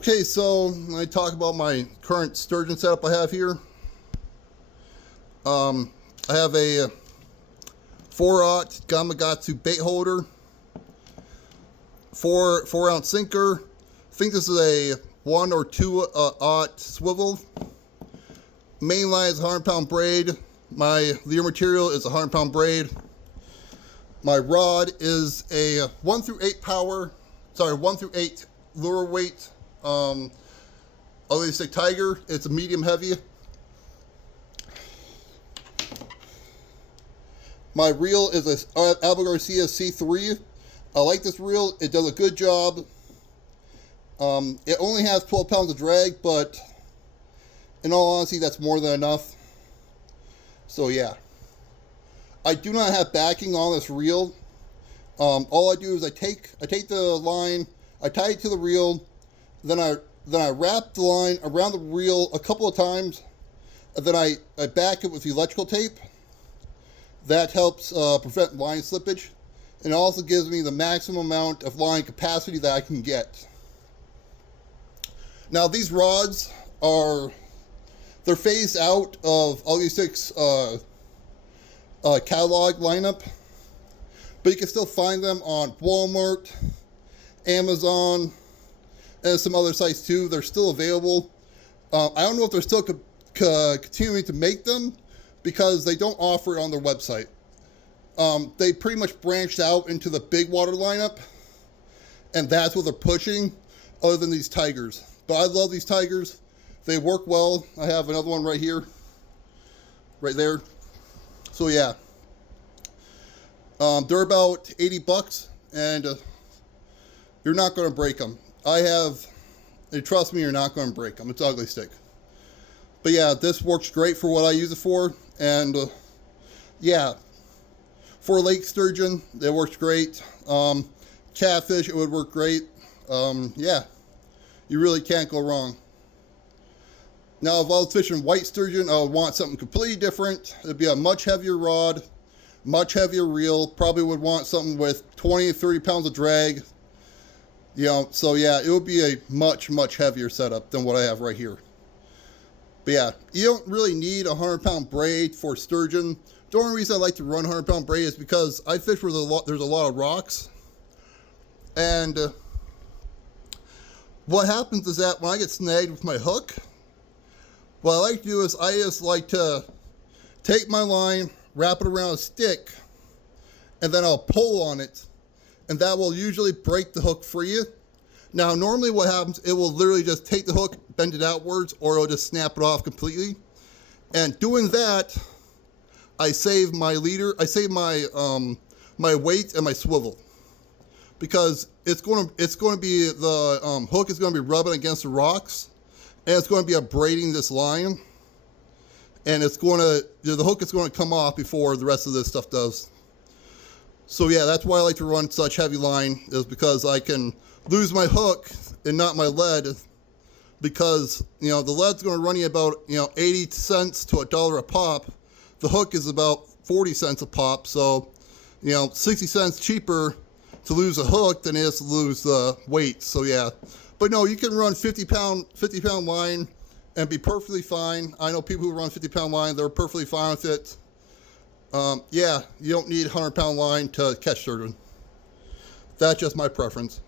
Okay, so when I talk about my current sturgeon setup I have here, I have a 4/0 Gamakatsu bait holder, 4-ounce sinker. I think this is a 1 or 2/0 swivel. Main line is 100-pound braid. My leader material is a 100-pound braid. My rod is a 1 through 8 lure weight Ugly Stick Tiger. It's a medium heavy. My reel is a Abel Garcia C3. I like this reel. It does a good job. It only has 12 pounds of drag, but in all honesty, that's more than enough. So yeah. I do not have backing on this reel. All I do is I take the line, I tie it to the reel, then I wrap the line around the reel a couple of times, and then I back it with electrical tape. That helps prevent line slippage, and it also gives me the maximum amount of line capacity that I can get. Now these rods they're phased out of Ugly Stick's catalog lineup, but you can still find them on Walmart, Amazon, and some other sites too. They're still available. I don't know if they're still continuing to make them because they don't offer it on their website. They pretty much branched out into the big water lineup, and that's what they're pushing, other than these tigers. But I love these tigers. They work well. I have another one right here, right there. So yeah, they're about 80 bucks, and you're not going to break them. And trust me, you're not going to break them. It's Ugly Stick. But yeah, this works great for what I use it for, and yeah, for lake sturgeon, it works great. Catfish, it would work great. Yeah, you really can't go wrong. Now, if I was fishing white sturgeon, I would want something completely different. It'd be a much heavier rod, much heavier reel. Probably would want something with 20 to 30 pounds of drag. You know, so yeah, it would be a much, much heavier setup than what I have right here. But yeah, you don't really need a 100-pound braid for sturgeon. The only reason I like to run 100-pound braid is because I fish where there's a lot of rocks. And what happens is that when I get snagged with my hook, what I like to do is I just like to take my line, wrap it around a stick, and then I'll pull on it, and that will usually break the hook free. Now, normally what happens, it will literally just take the hook, bend it outwards, or it'll just snap it off completely. And doing that, I save my leader, I save my my weight and my swivel, because it's going to be the hook is going to be rubbing against the rocks. And it's going to be abrading this line, and the hook is going to come off before the rest of this stuff does. So yeah, that's why I like to run such heavy line, is because I can lose my hook and not my lead, because the lead's going to run you about 80 cents to $1 a pop. The hook is about 40 cents a pop, so 60 cents cheaper to lose a hook than it is to lose the weight. So yeah. But no, you can run 50-pound line and be perfectly fine. I know people who run 50-pound line, they're perfectly fine with it. Yeah, you don't need 100-pound line to catch sturgeon. That's just my preference.